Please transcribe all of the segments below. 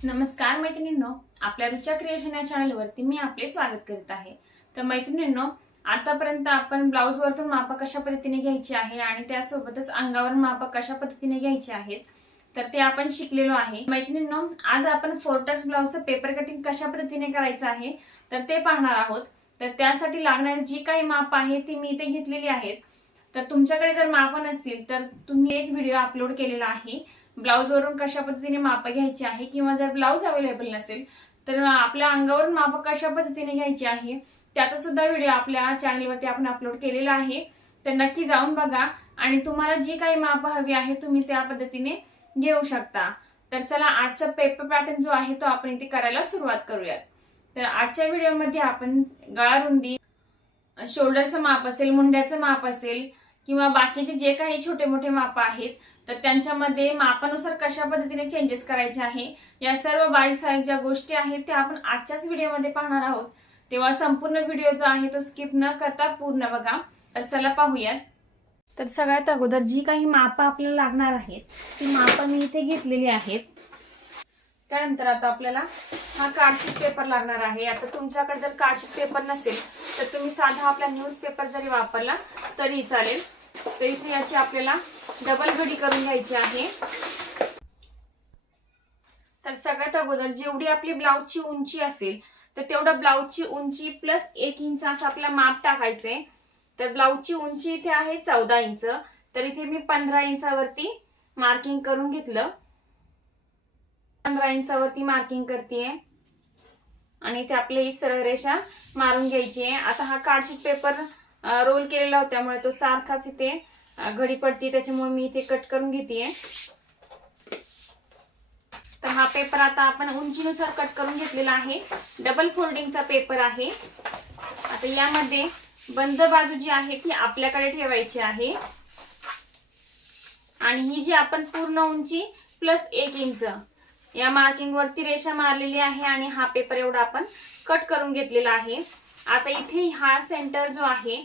नमस्कार मैत्रिणींनो, आपल्या रुचा क्रिएशन या चॅनलवरती मी आपले स्वागत करीत आहे। तर मैत्रिणींनो, आतापर्यंत आपण ब्लाउज वरतून माप कशा पद्धतीने घ्यायची आहे आणि त्यासोबतच अंगावर माप कशा पद्धतीने घ्यायची आहेत तर ते आपण शिकलेलो आहे। मैत्रिणींनो, आज आपण 4 टक्स ब्लाउजचं पेपर कटिंग कशा पद्धतीने करायचं आहे तर ते पाहणार आहोत। तर त्यासाठी लागणारी जी काही माप आहे ती मी इथे घेतलेली आहेत। तर तुमच्याकडे जर माप नसतील तर तुम्ही एक व्हिडिओ अपलोड केलेला आहे ब्लाउज वरून कशा पद्धतीने माप घ्यायची आहे, किंवा जर ब्लाउज अवेलेबल नसेल तर आपल्या अंगावरून माप कशा पद्धतीने घ्यायची आहे त्याचा सुद्धा व्हिडिओ आपल्या चॅनलवरती आपण अपलोड केलेला आहे। तर नक्की जाऊन बघा आणि तुम्हाला जी काही माप हवी आहे तुम्ही त्या पद्धतीने घेऊ शकता। तर चला, आजचा पेपर पॅटर्न जो आहे तो आपण इथे करायला सुरुवात करूयात। तर आजच्या व्हिडिओमध्ये आपण गळा रुंदी, शोल्डरचं माप असेल, मुंड्याचं माप असेल किंवा बाकीचे जे काही छोटे मोठे माप आहेत तर त्यांच्यामध्ये मापानुसार कशा पद्धतीने चेंजेस करायचे आहे या सर्व बारीक सारीक ज्या गोष्टी आहेत त्या आपण आजच्याच व्हिडिओमध्ये पाहणार आहोत। तेव्हा संपूर्ण व्हिडिओ जो आहे तो स्किप न करता पूर्ण बघा। तर चला पाहूयात। तर सगळ्यात अगोदर जी काही माप आपल्याला लागणार आहेत ती माप मी इथे घेतलेली आहेत। त्यानंतर आता आपल्याला हा कार्डशीट पेपर लागणार आहे। आता तुमच्याकडे जर कार्डशीट पेपर नसेल तर तुम्ही साधा आपला न्यूजपेपर जरी वापरला तरी चालेल। तर इथे याची आपल्याला डबल घडी करून घ्यायची आहे। तर सगळ्यात अगोदर जेवढी आपली ब्लाउजची उंची असेल तर तेवढा ब्लाउजची उंची प्लस 1 इंच असं आपला माप टाकायचंय। तर ब्लाउजची उंची इथे आहे 14 इंच, तर इथे मी 15 इंचावरती मार्किंग करून घेतलं। 15 इंचावरती मार्किंग करतेय आणि इथे आपली ही सरळ रेषा मारून घ्यायची आहे। आता हा कार्डशीट पेपर रोल केलेला होता त्यामुळे तो सारखाच इथे घडी पडते, त्याच्यामुळे मी इथे कट करून घेतेय। तर हा पेपर आता आपण उंचीनुसार कट करून घेतलेला आहे। डबल फोल्डिंगचा पेपर आहे। आता यामध्ये बंद बाजू जी आहे ती आपल्याकडे ठेवायची आहे आणि ही जी आपण पूर्ण उंची प्लस 1 इंच या मार्किंग वरती रेषा मारलेली आहे आणि हा पेपर एवढा आपण कट करून घेतलेला आहे। आता इथे हा सेंटर जो आहे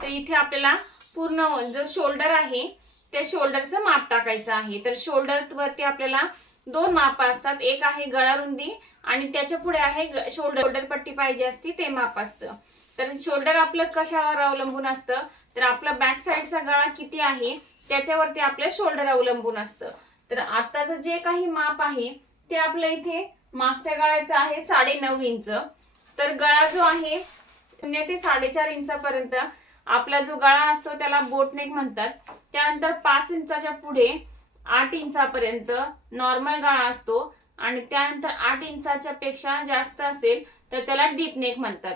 तर इथे आपल्याला पूर्ण जो शोल्डर आहे त्या शोल्डरचं माप टाकायचं आहे। तर शोल्डर वरती आपल्याला 2 माप असतात, एक आहे गळा रुंदी आणि त्याच्या पुढे आहे शोल्डर पट्टी पाहिजे असती ते माप असतं। तर शोल्डर आपलं कशावर अवलंबून असतं तर आपला बॅक साईडचा गळा किती आहे त्याच्यावरती आपलं शोल्डर अवलंबून असतं। तर आताचं जे काही माप आहे ते आपल्या इथे मागच्या गळ्याचं आहे 9.5 इंच। तर गळा जो आहे 0 ते 4.5 इंचापर्यंत आपला जो गळा असतो त्याला बोटनेक म्हणतात। त्यानंतर 5 इंचाच्या पुढे 8 इंचापर्यंत नॉर्मल गळा असतो आणि त्यानंतर 8 इंचाच्या पेक्षा जास्त असेल तर त्याला डीप नेक म्हणतात।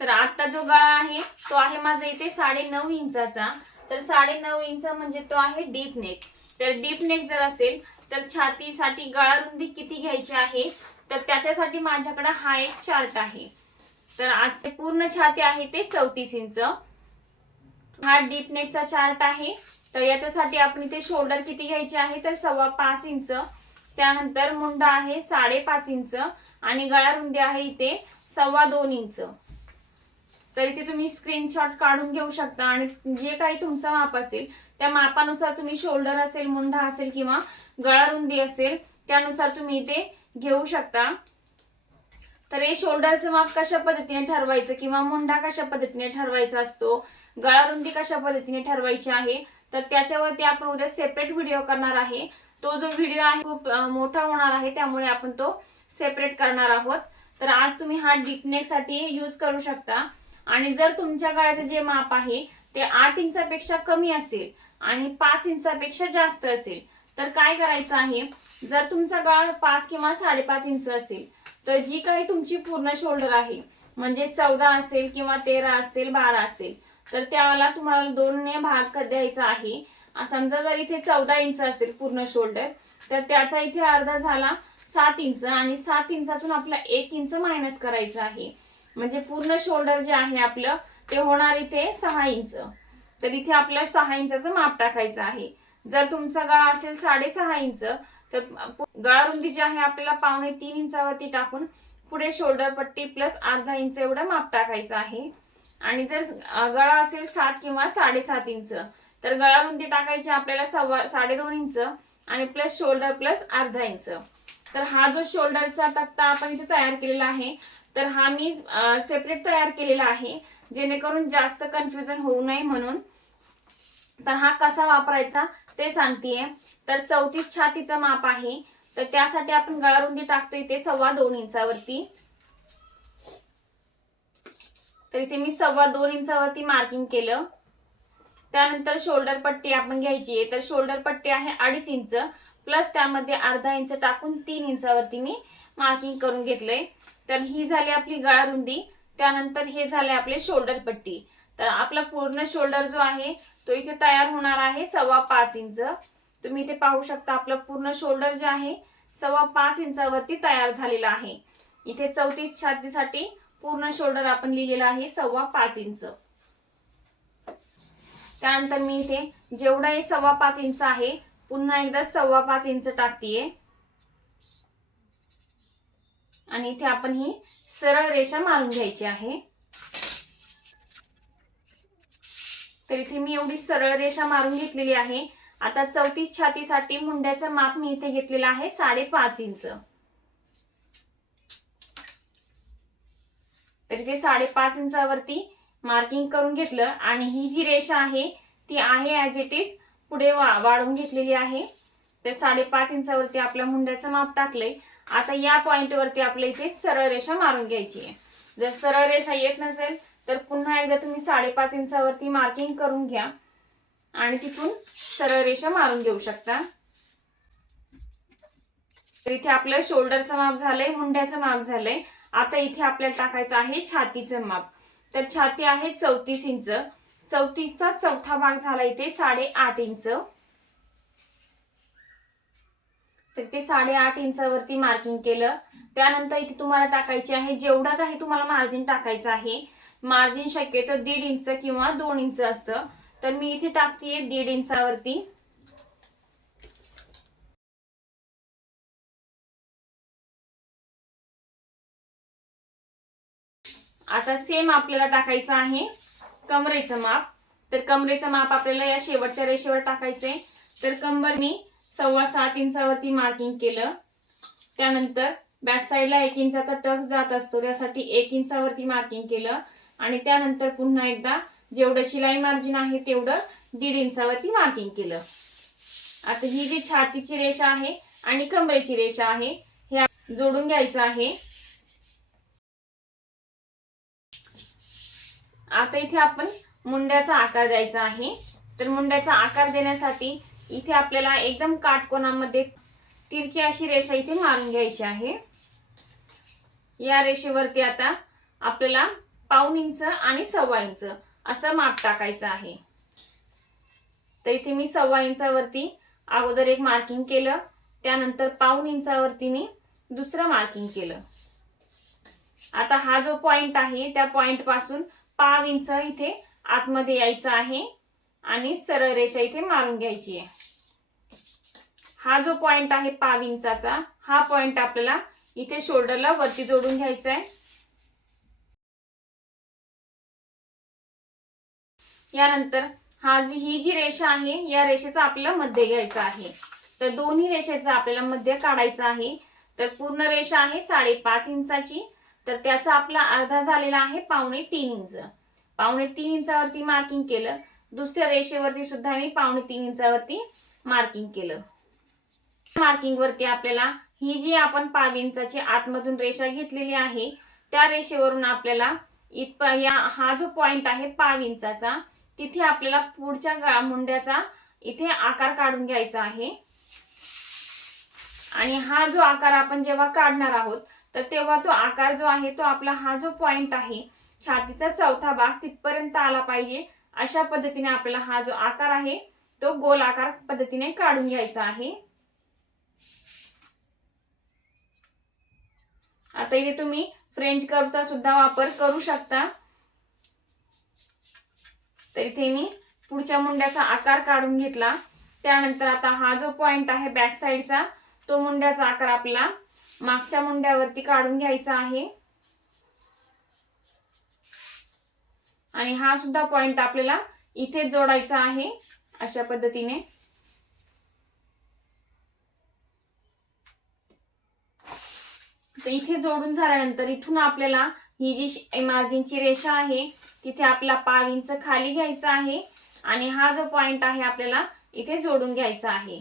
तर आता जो गळा आहे तो आहे माझा इथे 9.5 इंचाचा। तर 9.5 इंच म्हणजे तो आहे डीप नेक। तर डीप नेक जर असेल तर छातीसाठी गळा रुंदी किती घ्यायची आहे तर त्याच्यासाठी माझ्याकडे हा एक चार्ट आहे। तर आता पूर्ण छाती आहे ते 34 इंच। हा डीप नेकचा चार्ट आहे। तर याच्यासाठी आपण इथे शोल्डर किती घ्यायचे आहे तर 5.25 इंच, त्यानंतर मुंडा आहे 5.5 इंच आणि गळा रुंदी आहे इथे 2.25 इंच। तर इथे तुम्ही स्क्रीनशॉट काढून घेऊ शकता आणि जे काही तुमचं माप असेल त्या मापानुसार तुम्ही शोल्डर असेल, मुंडा असेल किंवा गळा रुंदी असेल त्यानुसार तुम्ही इथे घेऊ शकता। तर हे शोल्डरचं माप कशा पद्धतीने ठरवायचं किंवा मुंडा कशा पद्धतीने ठरवायचा असतो, गळा रुंदी कशा पद्धतीने ठरवायची आहे तर त्याच्यावरती आपण उद्या सेपरेट व्हिडिओ करणार आहे। तो जो व्हिडिओ आहे खूप मोठा होणार आहे त्यामुळे आपण तो सेपरेट करणार आहोत। तर आज तुम्ही हा डीप नेक साठी यूज करू शकता आणि जर तुमच्या गळ्याचं जे माप आहे ते 8 इंचापेक्षा कमी असेल आणि 5 इंचापेक्षा जास्त असेल तर काय करायचं आहे, जर तुमचा गळा 5 किंवा 5.5 इंच असेल तर जी काही तुमची पूर्ण शोल्डर आहे म्हणजे 14 असेल किंवा 13 असेल, 12 असेल तर त्याला तुम्हाला 2 ने भाग द्यायचा आहे। समजा जर इथे 14 इंच असेल पूर्ण शोल्डर तर त्याचा इथे अर्धा झाला 7 इंच आणि 7 इंचातून आपला 1 इंच मायनस करायचा आहे म्हणजे पूर्ण शोल्डर जे आहे आपलं ते होणार इथे 6 इंच। तर इथे आपल्याला 6 इंचाचं माप टाकायचं आहे। जर तुमचा गळा असेल 6.5 इंच तर गळा रुंदी जी आहे आपल्याला 2.25 इंचावरती टाकून पुढे शोल्डर पट्टी प्लस अर्धा इंच एवढं माप टाकायचं आहे। आणि जर गळा असेल 7 किंवा 7.5 इंच तर गळा रुंदी टाकायची आपल्याला 2.25 इंच आणि प्लस शोल्डर प्लस अर्धा इंच. तर हा जो शोल्डरचा तक्ता आपण इथे तयार केलेला आहे, तर हा मी सेपरेट तयार केलेला आहे जेणेकरून जास्त कन्फ्युजन होऊ नये म्हणून. तर हा कसा वापरायचा ते सांगतेय. तर 34 छातीचा माप आहे, तर त्यासाठी आपण गळा रुंदी टाकतोय ते 2.25 इंचावरती. तर इथे मी 2.25 इंचावरती मार्किंग केलं. त्यानंतर शोल्डर पट्टी आपण घ्यायची आहे. तर शोल्डर पट्टी आहे 2.5 इंच प्लस त्यामध्ये अर्धा इंच टाकून 3 इंचावरती मी मार्किंग करून घेतलंय. तर ही झाली आपली गळा रुंदी. त्यानंतर हे झाले आपले शोल्डर पट्टी. तर आपला पूर्ण शोल्डर जो आहे तो इथे तयार होणार आहे 5.25 इंच. तुम्ही इथे पाहू शकता आपलं पूर्ण शोल्डर जे आहे 5.25 इंचावरती तयार झालेला आहे. इथे 34 छातीसाठी पूर्ण शोल्डर आपण लिहिलेला आहे 5.25 इंच. त्यानंतर मी इथे जेवढा हे 5.25 इंच आहे पुन्हा एकदा 5.25 इंच टाकतीये आणि इथे आपण ही सरळ रेषा मारून घ्यायची आहे. तर इथे मी एवढी सरळ रेषा मारून घेतलेली आहे. आता 34 छातीसाठी मुंड्याचं माप मी इथे घेतलेलं आहे 5.5 इंच. तर इथे 5.5 इंचावरती मार्किंग करून घेतलं आणि ही जी रेषा आहे ती आहे ॲज इट इज पुढे वाढवून घेतलेली आहे. तर 5.5 इंचावरती आपल्या मुंड्याचं माप टाकलंय. आता या पॉइंट वरती आपल्या इथे सरळ रेषा मारून घ्यायची आहे. जर सरळ रेषा येत नसेल तर पुन्हा एकदा तुम्ही 5.5 इंचावरती मार्किंग करून घ्या आणि तिथून सरळ रेषा मारून घेऊ शकता. तर इथे आपलं शोल्डरचं माप झालंय, मुंड्याचं माप झालंय. आता इथे आपल्याला टाकायचं आहे छातीचं माप. तर छाती आहे 34 इंच. 34चा चौथा भाग झाला इथे 8.5 इंच. तर ते 8.5 इंचावरती मार्किंग केलं. त्यानंतर इथे तुम्हाला टाकायचे आहे जेवढा काही तुम्हाला मार्जिन टाकायचं आहे. मार्जिन शक्यतो 1.5 इंच किंवा 2 इंच असतं. तर मी इथे टाकतेय 1.5 इंचावरती. आता सेम आपल्याला टाकायचं आहे कमरेचं माप. तर कमरेचं माप आपल्याला या शेवटच्या रेषेवर टाकायचंय. तर कंबर मी 7.25 इंचावरती मार्किंग केलं. त्यानंतर बॅक साईडला 1 इंचाचा टक्स जात असतो त्यासाठी 1 इंचावरती मार्किंग केलं आणि त्यानंतर पुन्हा एकदा जेवढं शिलाई मार्जिन आहे तेवढं 1.5 इंचावरती मार्किंग केलं. आता ही जी छातीची रेषा आहे आणि कमरेची रेषा आहे हे जोडून घ्यायचं आहे. आता इथे आपण मुंड्याचा आकार द्यायचा आहे. तर मुंड्याचा आकार देण्यासाठी इथे आपल्याला एकदम काटकोनामध्ये तिरकी अशी रेषा इथे मारून घ्यायची आहे. या रेषेवरती आता आपल्याला 1.5 इंच आणि 1.25 इंच असं माप टाकायचं आहे. तर इथे मी 1.25 इंचावरती अगोदर एक मार्किंग केलं. त्यानंतर 1.5 इंचावरती मी दुसरं मार्किंग केलं. आता हा जो पॉइंट आहे त्या पॉइंट पासून 1.5 इंच इथे आतमध्ये यायचं आहे आणि सरळ रेषा इथे मारून घ्यायची आहे. हा जो पॉइंट आहे 1.5 इंचाचा हा पॉइंट आपल्याला इथे शोल्डरला वरती जोडून घ्यायचा आहे. यानंतर ही जी रेषा आहे या रेषेचा आपल्याला मध्य घ्यायचा आहे. तर दोन्ही रेषेचा आपल्याला मध्य काढायचा आहे. तर पूर्ण रेषा आहे 5.5 इंचाची. तर त्याचा आपला अर्धा झालेला आहे 2.25 इंच. 2.25 इंचावरती मार्किंग केलं. दुसऱ्या रेषेवरती सुद्धा मी 2.25 इंचावरती मार्किंग केलं. मार्किंग वरती आपल्याला ही जी आपण 1.5 इंचाची आतमधून रेषा घेतलेली आहे त्या रेषेवरून आपल्याला हा जो पॉइंट आहे 1.5 इंचाचा तिथे आपल्याला पुढच्या मुंड्याचा इथे आकार काढून घ्यायचा आहे. आणि हा जो आकार आपण जेव्हा काढणार आहोत तर तेव्हा तो आकार जो आहे तो आपला हा जो पॉइंट आहे छातीचा चौथा भाग तिथपर्यंत आला पाहिजे. अशा पद्धतीने आपल्याला हा जो आकार आहे तो गोल आकार पद्धतीने काढून घ्यायचा आहे. आता इथे तुम्ही फ्रेंच कर्वचा सुद्धा वापर करू शकता. तर इथे मी पुढच्या मुंड्याचा आकार काढून घेतला. त्यानंतर आता हा जो पॉइंट आहे बॅक साईडचा तो मुंड्याचा आकार आपला मागच्या मुंड्यावरती काढून घ्यायचा आहे. आणि हा सुद्धा पॉइंट आपल्याला इथे जोडायचा आहे अशा पद्धतीने. तर इथे जोडून झाल्यानंतर इथून आपल्याला ही जी मार्जिनची रेषा आहे तिथे आपला 1/2 इंच खाली घ्यायचा आहे आणि हा जो पॉइंट आहे आपल्याला इथे जोडून घ्यायचा आहे.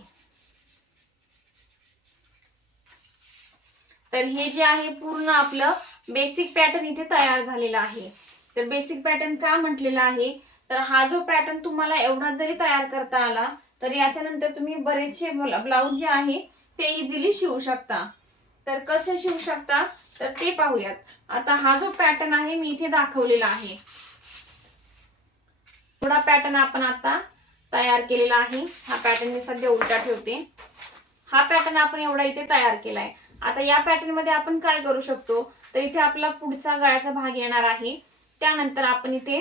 तर हे जे आहे पूर्ण आपलं बेसिक पॅटर्न इथे तयार झालेला आहे. तर बेसिक पॅटर्न का म्हटलेला आहे, तर हा जो पॅटर्न तुम्हाला एवढा जरी तयार करता आला तर याच्यानंतर तुम्ही बरेचसे ब्लाऊज जे आहे ते इझिली शिवू शकता. तर कसे शिवू शकता तर ते पाहूयात. आता हा जो पॅटर्न आहे मी इथे दाखवलेला आहे, थोडा पॅटर्न आपण आता तयार केलेला आहे. हा पॅटर्न मी सध्या उलटा ठेवते. हा पॅटर्न आपण एवढा इथे तयार केलाय. आता या पॅटर्न मध्ये आपण काय करू शकतो, तर इथे आपला पुढचा गळ्याचा भाग येणार आहे. त्यानंतर आपण इथे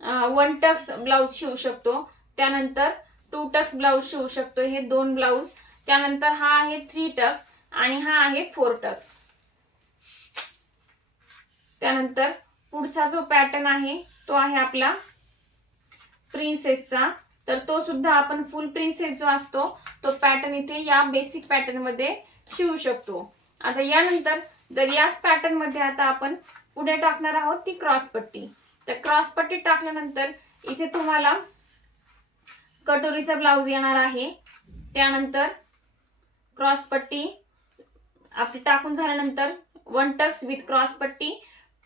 1 टक्स ब्लाउज शिवू शकतो, त्यानंतर 2 टक्स ब्लाउज शिवू शकतो, हे 2 ब्लाउज. त्यानंतर हा आहे 3 टक्स आणि हा आहे 4 टक्स. त्यानंतर पुढचा जो पॅटर्न आहे तो आहे आपला प्रिन्सेसचा. तर तो सुद्धा आपण फुल प्रिन्सेस जो असतो तो पॅटर्न इथे या बेसिक पॅटर्न मध्ये शिवू शकतो. आता यानंतर जर याच पॅटर्न मध्ये आता आपण पुढे टाकणार आहोत ती क्रॉस पट्टी. तर क्रॉस पट्टी टाकल्यानंतर इथे तुम्हाला कटोरीचा ब्लाउज येणार आहे. त्यानंतर क्रॉस पट्टी आपली टाकून झाल्यानंतर 1 टक्स विथ क्रॉस पट्टी,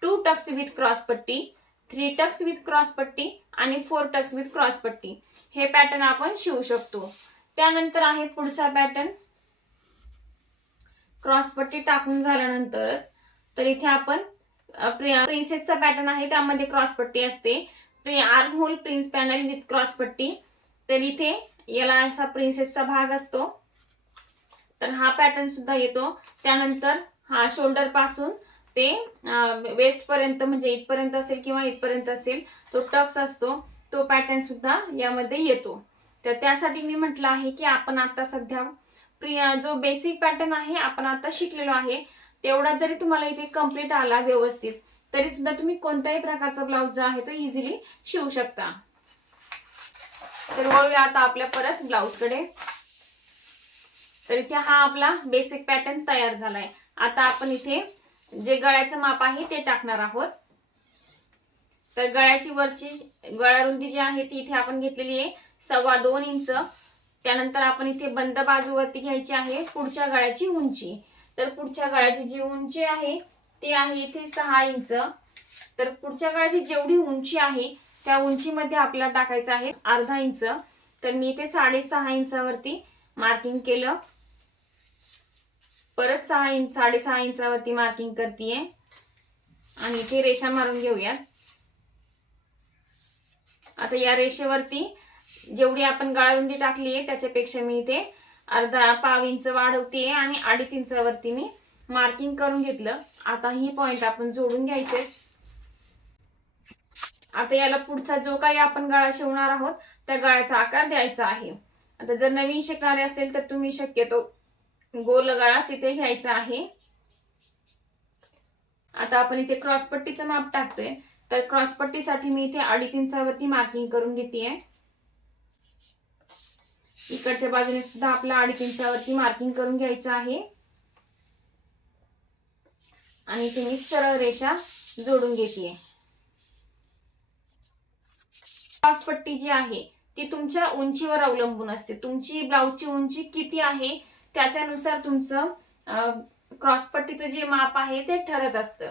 2 टक्स विथ क्रॉस पट्टी, 3 टक्स विथ क्रॉस पट्टी आणि 4 टक्स विथ क्रॉस पट्टी, हे पॅटर्न आपण शिवू शकतो. त्यानंतर आहे पुढचा पॅटर्न क्रॉस पट्टी टाकून झाल्यानंतरच. तर इथे आपण प्रिन्सेसचा पॅटर्न आहे त्यामध्ये क्रॉस पट्टी असते, arm hole princess panel with cross पट्टी. तर इथे याला असा प्रिन्सेसचा भाग असतो, तर हा पॅटर्न सुद्धा येतो. त्यानंतर हा शोल्डर पासून ते वेस्ट पर्यंत म्हणजे इथपर्यंत असेल किंवा इथपर्यंत असेल तो टक्स असतो, तो पॅटर्न सुद्धा यामध्ये येतो. तर त्यासाठी मी म्हटलं आहे की आपण आता सध्या जो बेसिक पॅटर्न आहे आपण आता शिकलेलो आहे तेवढा जरी तुम्हाला इथे कंप्लीट आला व्यवस्थित तरी सुद्धा तुम्ही कोणत्याही प्रकारचा ब्लाउज जो आहे तो इझिली शिवू शकता. तर वळूया आता आपल्या परत ब्लाउज कडे. तर इथे हा आपला बेसिक पॅटर्न तयार झालाय. आता आपण इथे जे गळ्याचं माप आहे ते टाकणार आहोत. तर गळ्याची वरची गळा रुंदी जी आहे ती इथे आपण घेतलेली आहे 2.25 इंच. त्यानंतर आपण इथे बंद बाजूवरती घ्यायची आहे पुढच्या गळ्याची उंची. तर पुढच्या गळ्याची जी उंची आहे ती आहे इथे 6 इंच. तर पुढच्या गळ्याची जेवढी उंची आहे त्या उंचीमध्ये आपल्याला टाकायचं आहे अर्धा इंच. तर मी इथे 6.5 इंचावरती मार्किंग केलं, परत 6.5 इंचावरती मार्किंग करतेय आणि इथे रेषा मारून घेऊयात. आता या रेषेवरती जेवढी आपण गळारुंदी टाकली आहे त्याच्यापेक्षा मी इथे पाव इंच वाढवते आणि 2.5 इंचावरती मी मार्किंग करून घेतलं. आता ही पॉइंट आपण जोडून घ्यायचे. आता याला पुढचा जो काही आपण गळा शिवणार आहोत त्या गळ्याचा आकार द्यायचा आहे. आता जर नवीन शिकणारे असेल तर तुम्ही शक्यतो गोल गळाच इथे घ्यायचा आहे. आता आपण इथे क्रॉस पट्टीचं माप टाकतोय. तर क्रॉस पट्टीसाठी मी इथे 2.5 इंचावरती मार्किंग करून घेतेय. इकडच्या बाजूने सुद्धा आपला 2.5 इंचावरती मार्किंग करून घ्यायचं आहे आणि इथे मी सरळ रेषा जोडून घेतेय. क्रॉस पट्टी जी आहे ती तुमच्या उंचीवर अवलंबून असते. तुमची ब्लाउजची उंची किती आहे त्याच्यानुसार तुमचं क्रॉस पट्टीचं जे माप आहे ते ठरत असतं.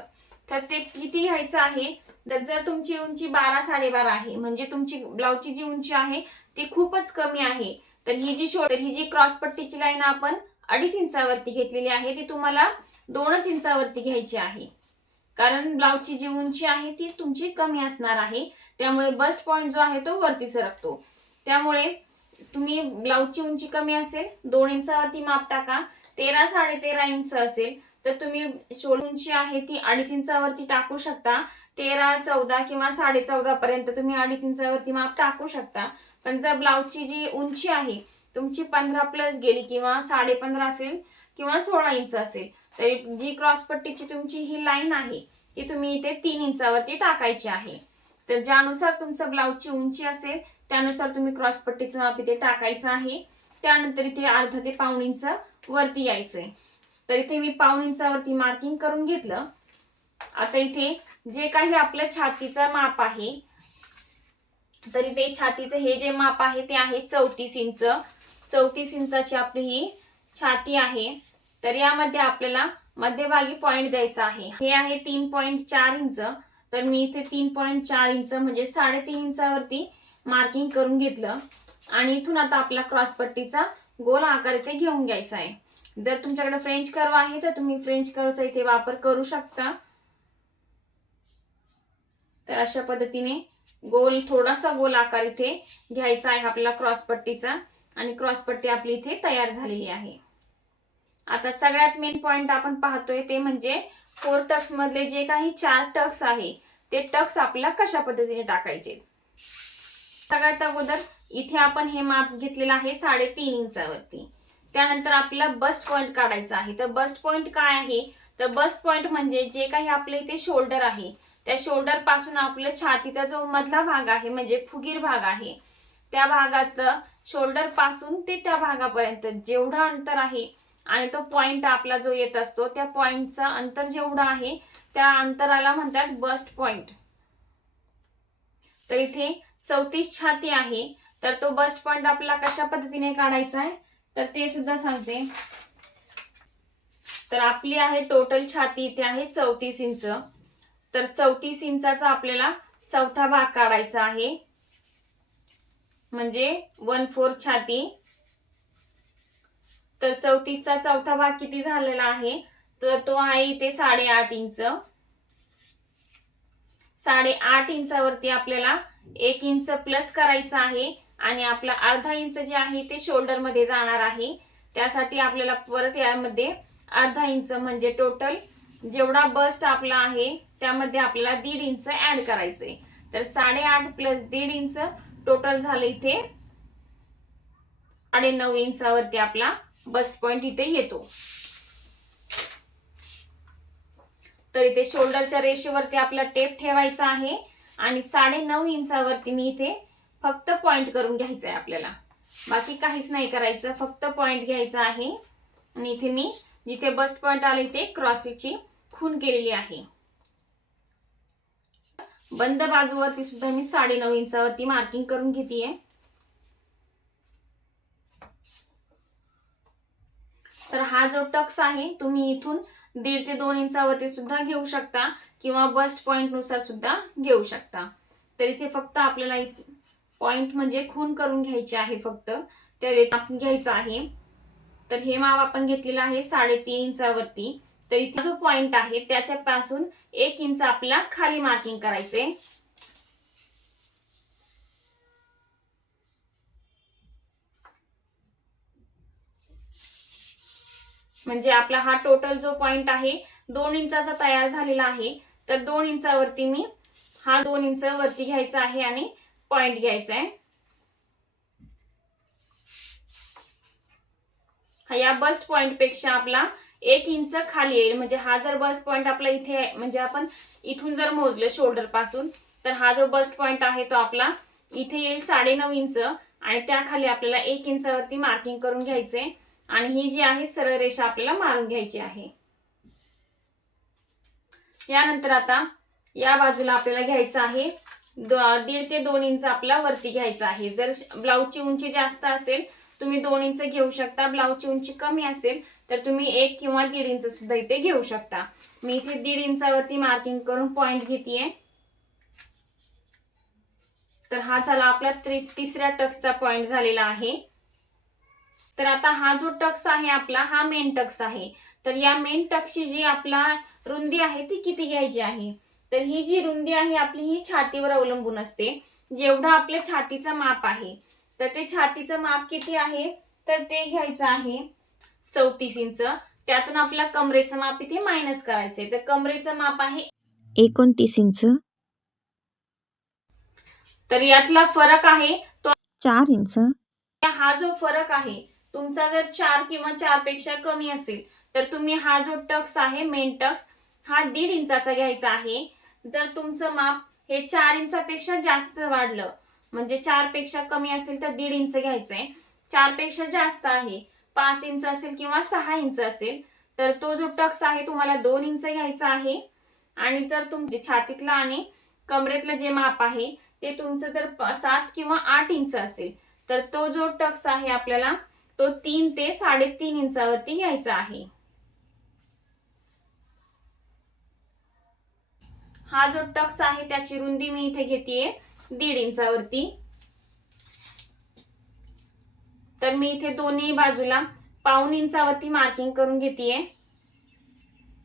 तर ते किती घ्यायचं आहे, तर जर तुमची उंची 12-12.5 आहे म्हणजे तुमची ब्लाउजची जी उंची आहे ती खूपच कमी आहे, तर ही जी क्रॉस पट्टीची लाईन आपण 2.5 इंचावरती घेतलेली आहे ती तुम्हाला 2 इंचावरती घ्यायची आहे. कारण ब्लाउजची जी उंची आहे ती तुमची कमी असणार आहे, त्यामुळे बस्ट पॉइंट जो आहे तो वरती सरकतो. त्यामुळे तुम्ही ब्लाउजची उंची कमी असेल 2 इंचावरती माप टाका. 13-13.5 इंच असेल तर तुम्ही शोल्डर उंची आहे ती 2.5 इंचावरती टाकू शकता. 13-14 किंवा 14.5 पर्यंत तुम्ही 2.5 इंचावरती माप टाकू शकता. पण जर ब्लाउजची जी उंची आहे तुमची 15+ गेली किंवा 15.5 असेल किंवा 16 इंच असेल तर जी क्रॉस पट्टीची तुमची ही लाईन आहे ती तुम्ही इथे 3 इंचावरती टाकायची आहे. तर ज्यानुसार तुमचं ब्लाउजची उंची असेल त्यानुसार तुम्ही क्रॉस पट्टीचं माप इथे टाकायचं आहे. त्यानंतर इथे अर्धा ते पाऊण इंच वरती यायचंय. तर इथे मी पाऊण इंचावरती मार्किंग करून घेतलं. आता इथे जे काही आपलं छातीचं माप आहे, तर इथे छातीचं हे जे माप आहे ते आहे 34 इंच. 34 इंचाची आपली ही छाती आहे. तर यामध्ये आपल्याला मध्यभागी पॉइंट द्यायचा आहे. हे आहे 3.4 इंच. तर मी इथे 3.4 इंच म्हणजे 3.5 इंचावरती मार्किंग करून घेतलं. आणि इथून आता आपला क्रॉस पट्टीचा गोल आकार इथे घेऊन घ्यायचा आहे. जर तुमच्याकडे फ्रेंच कर्व आहे तर तुम्ही फ्रेंच कर्वचा इथे वापर करू शकता. तर अशा पद्धतीने थोडासा गोल आकार इथे घ्यायचा आहे आपल्याला क्रॉस पट्टीचा. आणि क्रॉस पट्टी आपली इथे तयार झालेली आहे. आता सगळ्यात मेन पॉइंट आपण पाहतोय ते म्हणजे 4 टक्स मधले जे काही 4 टक्स आहे ते टक्स आपल्याला कशा पद्धतीने टाकायचे. सगळ्यात अगोदर इथे आपण हे माप घेतलेलं आहे 3.5 इंचावरती. त्यानंतर आपल्याला बस्ट पॉइंट काढायचा आहे. तर बस्ट पॉइंट काय आहे, तर बस्ट पॉइंट म्हणजे जे काही आपले इथे शोल्डर आहे त्या शोल्डर पासून आपल्या छातीचा जो मधला भाग आहे म्हणजे फुगीर भाग आहे त्या भागातलं शोल्डर पासून ते त्या भागापर्यंत जेवढं अंतर आहे आणि तो पॉइंट आपला जो येत असतो त्या पॉइंटचं अंतर जेवढं आहे त्या अंतराला म्हणतात बस्ट पॉइंट. तर इथे 34 छाती आहे. तर तो बस्ट पॉइंट आपल्याला कशा पद्धतीने काढायचा आहे तर ते सुद्धा सांगते. तर आपली आहे टोटल छाती इथे आहे 34 इंच. तर 34 इंचाचा आपल्याला चौथा भाग काढायचा आहे म्हणजे 1/4 छाती. तर 34 चा चौथा भाग किती झालेला आहे तर तो आहे इथे 8.5 इंच. 8.5 इंचावरती आपल्याला 1 इंच प्लस करायचं आहे आणि आपला अर्धा इंच जे आहे ते शोल्डर मध्ये जाणार आहे. त्यासाठी आपल्याला परत यामध्ये अर्धा इंच म्हणजे टोटल जेवढा बस्ट आपला आहे त्यामध्ये आपल्याला 1.5 इंच ऍड करायचंय. तर 8.5 प्लस 1.5 इंच टोटल झालं इथे 9.5 इंचावरती आपला बस्ट पॉइंट इथे येतो. तर इथे शोल्डरच्या रेषेवरती आपला टेप ठेवायचा आहे आणि 9.5 इंचावरती मी इथे फक्त पॉइंट करून घ्यायचा आहे आपल्याला. बाकी काहीच नाही करायचं, फक्त पॉइंट घ्यायचा आहे. आणि इथे मी जिथे बस्ट पॉइंट आले इथे क्रॉसची खून केलेली आहे. बंद बाजूवरती सुद्धा मी 9.5 इंचावरती मार्किंग करून घेतेय. तर हा जो टक्स आहे तुम्ही इथून 1.5 ते 2 इंचावरती सुद्धा घेऊ शकता किंवा बस्ट पॉइंट नुसार सुद्धा घेऊ शकता. तर इथे फक्त आपल्याला पॉइंट म्हणजे खून करून घ्यायची आहे, फक्त त्यावेळी आपण घ्यायचं आहे. तर हे माप आपण घेतलेलं आहे 3.5 इंचावरती. तर इथे जो पॉइंट आहे त्याच्यापासून 1 इंच आपल्याला खाली मार्किंग करायचे. म्हणजे आपला हा टोटल जो पॉइंट आहे 2 इंचाचा तयार झालेला आहे. तर 2 इंचावरती मी हा 2 इंच वरती घ्यायचा आहे आणि पॉइंट घ्यायचा आहे. या बस्ट पॉइंट पेक्षा आपला 1 इंच खाली येईल. म्हणजे हा जर बस्ट पॉइंट आपला इथे म्हणजे आपण इथून जर मोजलं शोल्डर पासून तर हा जो बस्ट पॉइंट आहे तो आपला इथे येईल 9.5 इंच आणि त्याखाली आपल्याला 1 इंचावरती मार्किंग करून घ्यायचे आणि ही जी आहे सरळ रेषा आपल्याला मारून घ्यायची आहे. यानंतर आता या बाजूला आपल्याला घ्यायचं आहे 1.5 ते 2 इंच आपला वरती घ्यायचा आहे. जर ब्लाऊजची उंची जास्त असेल तुम्ही 2 इंच घेऊ शकता. ब्लाऊजची उंची कमी असेल तर तुम्ही 1 किंवा 1.5 इंच सुद्धा इथे घेऊ शकता. मी इथे 1.5 इंचावरती मार्किंग करून पॉइंट घेतेय. तर हा झाला आपला तिसऱ्या टक्सचा पॉइंट झालेला आहे. तर आता हा जो टक्स आहे आपला हा मेन टक्स आहे. तर या मेन टक्सची जी आपला रुंदी आहे ती किती घ्यायची आहे तर ही जी रुंदी आहे आपली ही छातीवर अवलंबून असते. जेवढं आपल्या छातीचं माप आहे तर ते छातीचं माप किती आहे तर ते घ्यायचं आहे 34 इंच. त्यातून आपल्या कमरेचं माप इथे मायनस करायचंय. तर कमरेचं माप आहे 29 इंच. तर यातला फरक आहे तो 4 इंच. हा जो फरक आहे तुमचा जर 4 किंवा 4 पेक्षा कमी असेल तर तुम्ही हा जो टक्स आहे मेन टक्स हा 1.5 इंचाचा घ्यायचा आहे. जर तुमचं माप हे 4 इंचापेक्षा जास्त वाढलं म्हणजे 4 पेक्षा कमी असेल तर 1.5 इंच घ्यायचंय. 4 पेक्षा जास्त आहे 5 इंच असेल किंवा 6 इंच असेल तर तो जो टक्स आहे तुम्हाला 2 इंच घ्यायचा आहे. आणि जर तुमचे छातीतला आणि कमरेतलं जे माप आहे ते तुमचं जर 7 किंवा 8 इंच असेल तर तो जो टक्स आहे आपल्याला तो 3 ते 3.5 इंचावरती घ्यायचा आहे. हा जो टक्स आहे त्याची रुंदी मी इथे घेतेय 1.5 इंचावरती. तर मी इथे दोन्ही बाजूला 1.5 इंचावरती मार्किंग करून घेतेय.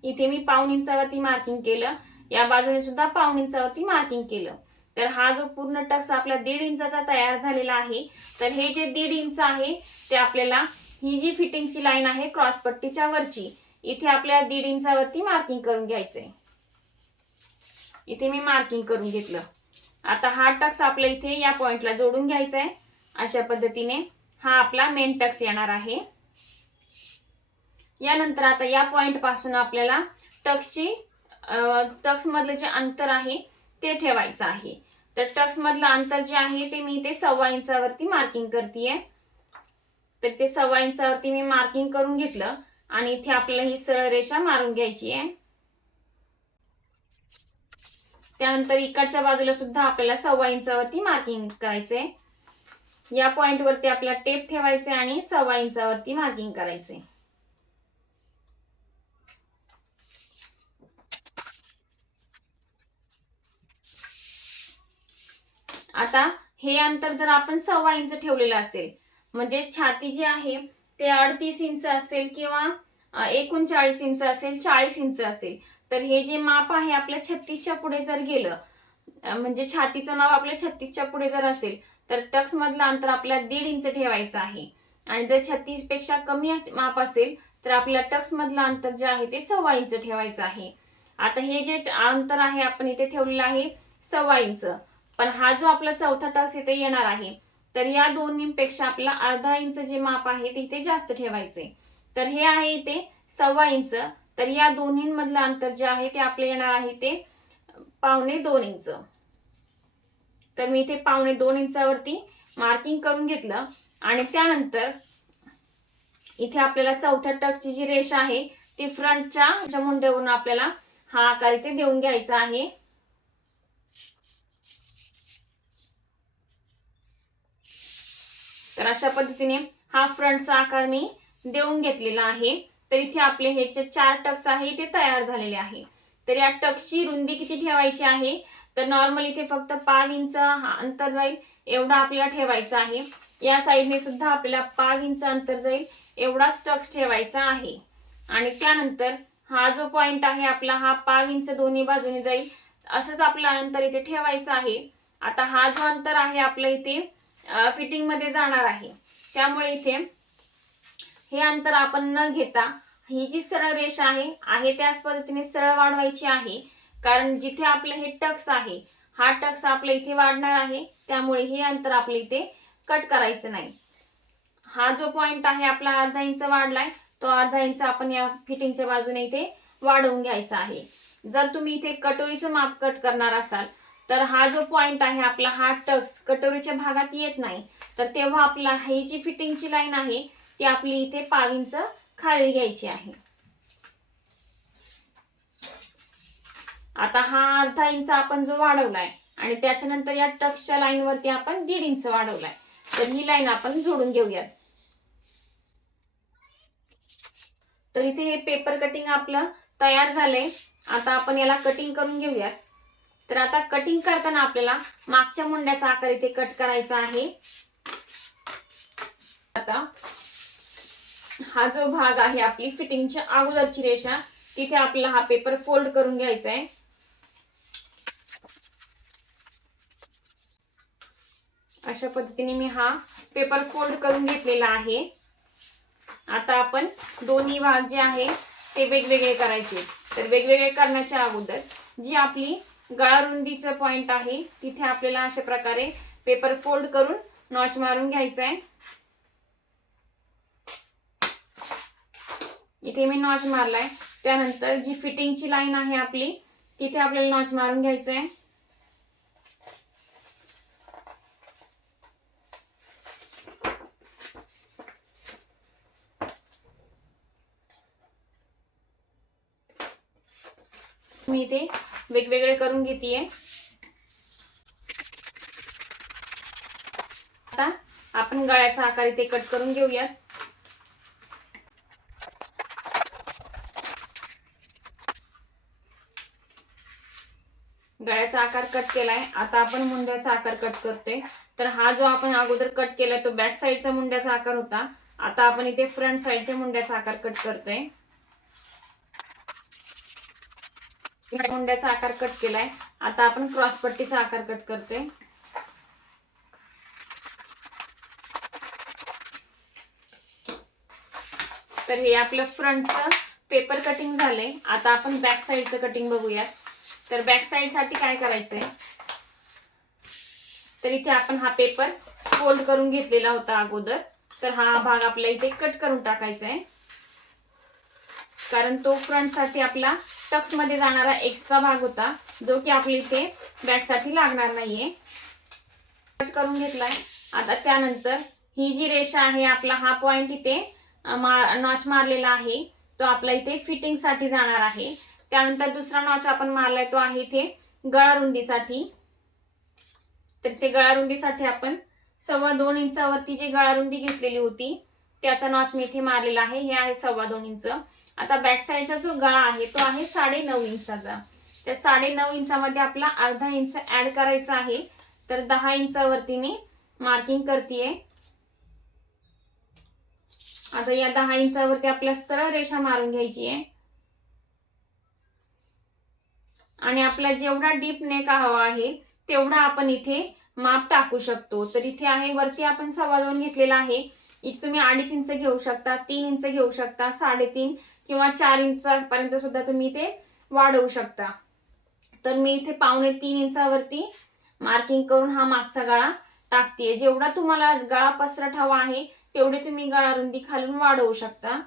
इथे मी 1.5 इंचावरती मार्किंग केलं, या बाजूने सुद्धा 1.5 इंचावरती मार्किंग केलं. तर हा जो पूर्ण टक्स आपला 1.5 इंचाचा तयार झालेला आहे. तर हे जे 1.5 इंच आहे ते आपल्याला ही जी फिटिंगची लाईन आहे क्रॉसपट्टीच्या वरची, इथे आपल्याला 1.5 इंचावरती मार्किंग करून घ्यायचंय. इथे मी मार्किंग करून घेतलं. आता हा टक्स आपला इथे या पॉइंटला जोडून घ्यायचा आहे. अशा पद्धतीने हा आपला मेन टक्स येणार आहे. यानंतर आता या पॉइंट पासून आपल्याला टक्स मधलं जे अंतर आहे ते ठेवायचं आहे. तर टक्स मधलं अंतर जे आहे ते मी इथे 1.25 इंचावरती मार्किंग करतेय. तर ते 1.25 इंचावरती मी मार्किंग करून घेतलं आणि इथे आपल्याला ही सरळ रेषा मारून घ्यायची आहे. त्यानंतर इकडच्या बाजूला सुद्धा आपल्याला 1.25 इंचावरती मार्किंग करायचंय. या पॉइंट वरती आपल्याला टेप ठेवायचे आणि 1.25 इंचावरती मार्किंग करायचे. आता हे अंतर जर आपण 1.25 इंच ठेवलेलं असेल म्हणजे छाती जी आहे ते 38 इंच असेल किंवा 39 इंच असेल, 40 इंच असेल, तर हे जे माप आहे आपल्या 36च्या पुढे जर गेलं म्हणजे छातीचं माप आपल्या 36च्या पुढे जर असेल तर टक्स मधलं अंतर आपल्याला 1.5 इंच ठेवायचं आहे. आणि जर 36 पेक्षा कमी माप असेल तर आपल्या टक्स मधलं अंतर जे आहे ते 1.25 इंच ठेवायचं आहे. आता हे जे अंतर आहे आपण इथे ठेवलेलं आहे 1.25 इंच, पण हा जो आपला चौथा टक्स इथे येणार आहे तर या दोन्हीपेक्षा आपला 1/2 इंच जे माप आहे ते इथे जास्त ठेवायचे. तर हे आहे इथे 1.25 इंच, तर या दोन्हींमधलं अंतर जे आहे ते आपलं येणार आहे ते 1.25 इंच. तर मी इथे 1.25 इंचावरती मार्किंग करून घेतलं आणि त्यानंतर इथे आपल्याला चौथ्या टक्सची जी रेषा आहे ती फ्रंटच्या मुंड्यावरून आपल्याला हा आकार इथे देऊन घ्यायचा आहे. तर अशा पद्धतीने हा फ्रंटचा आकार मी देऊन घेतलेला आहे. तर इथे आपले हे जे 4 टक्स आहे ते तयार झालेले आहे. तर या टक्सची रुंदी किती ठेवायची आहे तर नॉर्मल इथे फक्त 5 इंच अंतर जाईल एवढा आपल्याला ठेवायचा आहे. या साईडने सुद्धा आपल्याला 5 इंच अंतर जाईल एवढाच टक्स ठेवायचा आहे. आणि त्यानंतर हा जो पॉइंट आहे आपला हा 5 इंच दोन्ही बाजूने जाईल असंच आपलं अंतर इथे ठेवायचं आहे. आता हा जो अंतर आहे आपल्या इथे फिटिंग मध्ये जाणार आहे त्यामुळे इथे हे अंतर आपण न घेता ही जी सरळ रेषा आहे त्याच पद्धतीने सरळ वाढवायची आहे. कारण जिथे आपलं हे टक्स आहे हा टक्स आपल्या इथे वाढणार आहे त्यामुळे हे अंतर आपल्या इथे कट करायचं नाही. हा जो पॉइंट आहे आपला 1/2 इंच वाढलाय तो 1/2 इंच आपण या फिटिंगच्या बाजूने इथे वाढवून घ्यायचा आहे. जर तुम्ही इथे कटोरीचं माप कट करणार असाल तर हा जो पॉइंट आहे आपला हा टक्स कटोरीच्या भागात येत नाही तर तेव्हा आपला ही जी फिटिंगची लाईन आहे ती आपली इथे 5 इंच खाली घ्यायची आहे. आता हा 1/2 इंच आपण जो वाढवलाय आणि त्याच्यानंतर या टक्सच्या लाईन वरती आपण 1.5 इंच वाढवलाय तर ही लाईन आपण जोडून घेऊयात. तर इथे हे पेपर कटिंग आपलं तयार झालंय. आता आपण याला कटिंग करून घेऊयात. तर आता कटिंग करताना आपल्याला मागच्या मुंड्याचा आकार इथे कट करायचा आहे. आता हा जो भाग आहे आपली फिटिंगच्या अगोदरची रेषा तिथे आपल्याला हा पेपर फोल्ड करून घ्यायचा आहे. अशा पद्धतीने मी हा पेपर फोल्ड करून घेतलेला आहे. आता आपण दोन्ही भाग जे आहे ते वेगवेगळे करायचे. तर वेगवेगळे करण्याच्या अगोदर जी आपली गळा रुंदीचा पॉइंट आहे तिथे आपल्याला अशा प्रकारे पेपर फोल्ड करून नॉच मारून घ्यायचा आहे. इथे मी नॉच मारलाय. त्यानंतर जी फिटिंगची लाईन आहे आपली तिथे आपल्याला नॉच मारून घ्यायचं आहे. मी इथे वेगवेगळे करून घेतेय. आता आपण गळ्याचा आकार इथे कट करून घेऊयात. गळ्याचा आकार कट केलाय. आता आपण मुंड्याचा आकार कट करतोय. तर हा जो आपण अगोदर कट केलाय तो बॅक साईडचा मुंड्याचा आकार होता. आता आपण इथे फ्रंट साईडच्या मुंड्याचा आकार कट करतोय. मुंड्याचा आकार कट केलाय. आता आपण क्रॉस पट्टीचा आकार कट करतोय. तर हे आपलं फ्रंटचं पेपर कटिंग झालंय. आता आपण बॅक साईडचं कटिंग बघूयात. तर बॅक साईड साठी काय करायचंय, तर इथे आपण हा पेपर फोल्ड करून घेतलेला होता अगोदर. तर हा भाग आपल्या इथे कट करून टाकायचा आहे, कारण तो फ्रंट साठी आपला टक्स मध्ये जाणारा एक्स्ट्रा भाग होता, जो की आपल्या इथे बॅक साठी लागणार नाहीये. कट करून घेतलाय. आता त्यानंतर ही जी रेषा आहे, आपला हा पॉइंट इथे नॉच मारलेला आहे, तो आपला इथे फिटिंग साठी जाणार आहे. त्यानंतर दुसरा नॉच आपण मारलाय तो आहे इथे गळा रुंदीसाठी. तर ते गळा रुंदीसाठी आपण 2.25 इंचावरती जी गळा रुंदी घेतलेली होती त्याचा नॉच मी इथे मारलेला आहे. हे आहे 2.25 इंच. आता बॅक साईडचा जो गळा आहे तो आहे 9.5 इंचाचा. त्या 9.5 इंचामध्ये आपला अर्धा इंच ऍड करायचा आहे. तर 10 इंचावरती मी मार्किंग करतेय. आता या 10 इंचावरती आपल्या सरळ रेषा मारून घ्यायची आहे. आणि आपला जेवढा डीप नेक हवा आहे तेवढा आपण इथे माप टाकू शकतो. तर इथे आहे वरती आपण 2.25 घेतलेला आहे. इथे तुम्ही 2.5 इंच घेऊ शकता, 3 इंच घेऊ शकता, 3.5 किंवा 4 इंचापर्यंत सुद्धा तुम्ही इथे वाढवू शकता. तर मी इथे 2.25 इंचावरती मार्किंग करून हा मागचा गळा टाकतेय. जेवढा तुम्हाला गळा पसरट हवा आहे तेवढी तुम्ही गळा रुंदी खालून वाढवू शकता.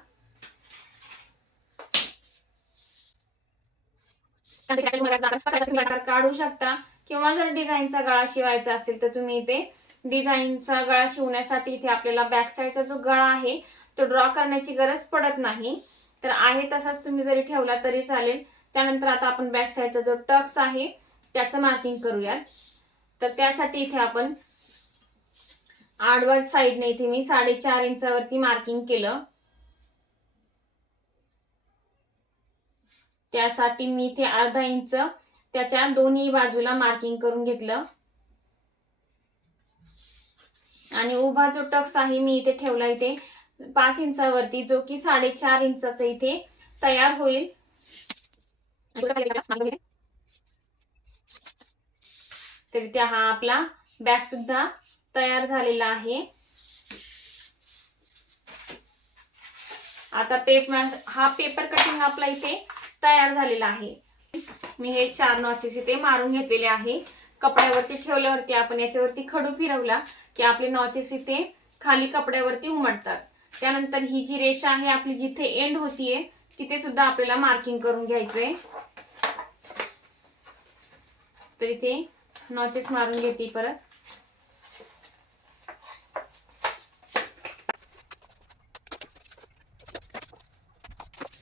काढू शकता, किंवा जर डिझाईनचा गळा शिवायचा असेल तर तुम्ही इथे डिझाईनचा गळा शिवण्यासाठी इथे आपल्याला बॅक साईडचा जो गळा आहे तो ड्रॉ करण्याची गरज पडत नाही. तर आहे तसाच तुम्ही जरी ठेवला तरी चालेल. त्यानंतर आता आपण बॅक साईडचा जो टक्स आहे त्याचं मार्किंग करूयात. तर त्यासाठी इथे आपण आडवा साईडने इथे मी 4.5 इंचावरती मार्किंग केलं. त्यासाठी मी इथे अर्धा इंच त्याच्या दोन्ही बाजूला मार्किंग करून घेतलं. आणि उभा जो टक्स आहे मी इथे ठेवला इथे 5 इंचावरती, जो की 4.5 इंचाचा इथे तयार होईल. तर इथे हा आपला बॅग सुद्धा तयार झालेला आहे. आता हा पेपर कटिंग आपला इथे तयार झालेला आहे. मी हे 4 नॉचेस इथे मारून घेतलेले आहे. कपड्यावरती ठेवल्यावरती आपण याच्यावरती खडू फिरवला की आपले नॉचेस इथे खाली कपड्यावरती उमटतात. त्यानंतर ही जी रेषा आहे आपली जिथे एंड होतीये तिथे सुद्धा आपल्याला मार्किंग करून घ्यायचंय. तर इथे नॉचेस मारून घेते परत.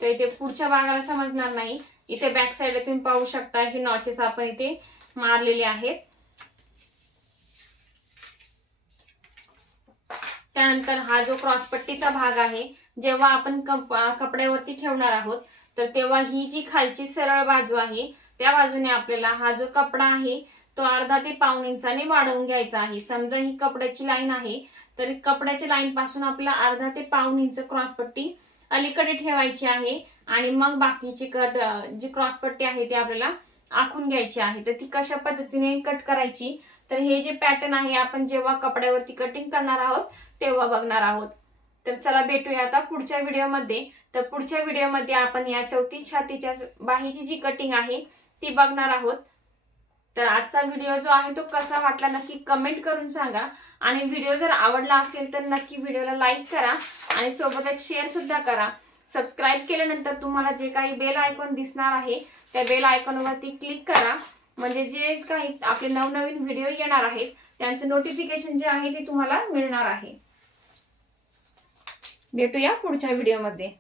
तर इथे पुढच्या भागाला समजणार नाही. इथे बॅक साईडला तुम्ही पाहू शकता हे नॉचेस आपण इथे मारलेले आहेत. त्यानंतर हा जो क्रॉसपट्टीचा भाग आहे, जेव्हा आपण कपड्यावरती ठेवणार आहोत तर तेव्हा ही जी खालची सरळ बाजू आहे त्या बाजूने आपल्याला हा जो कपडा आहे तो अर्धा ते पाऊण इंचाने वाढवून घ्यायचा आहे. समजा ही कपड्याची लाईन आहे तर कपड्याच्या लाईन पासून आपला अर्धा ते पाऊण इंच क्रॉसपट्टी अलीकडे ठेवायची आहे. आणि मग बाकीची जी क्रॉसपट्टी आहे ती आपल्याला आखून घ्यायची आहे. तर ती कशा पद्धतीने कट करायची, तर हे जे पॅटर्न आहे आपण जेव्हा कपड्यावरती कटिंग करणार आहोत तेव्हा बघणार आहोत. तर चला भेटूया आता पुढच्या व्हिडिओमध्ये. तर पुढच्या व्हिडिओमध्ये आपण या 34 छातीच्या बाहीची जी कटिंग आहे ती बघणार आहोत. तर आजचा व्हिडिओ जो आहे तो कसा वाटला नक्की कमेंट करून सांगा. आणि व्हिडिओ जर आवडला असेल तर नक्की व्हिडिओला लाईक करा आणि सोबतच शेअर सुद्धा करा. सबस्क्राईब केल्यानंतर तुम्हाला जे काही बेल आयकॉन दिसणार आहे त्या बेल आयकॉनवरती क्लिक करा, म्हणजे जे काही आपले नवनवीन व्हिडिओ येणार आहेत त्यांचे नोटिफिकेशन जे आहे ते तुम्हाला मिळणार आहे. भेटूया पुढच्या व्हिडिओमध्ये.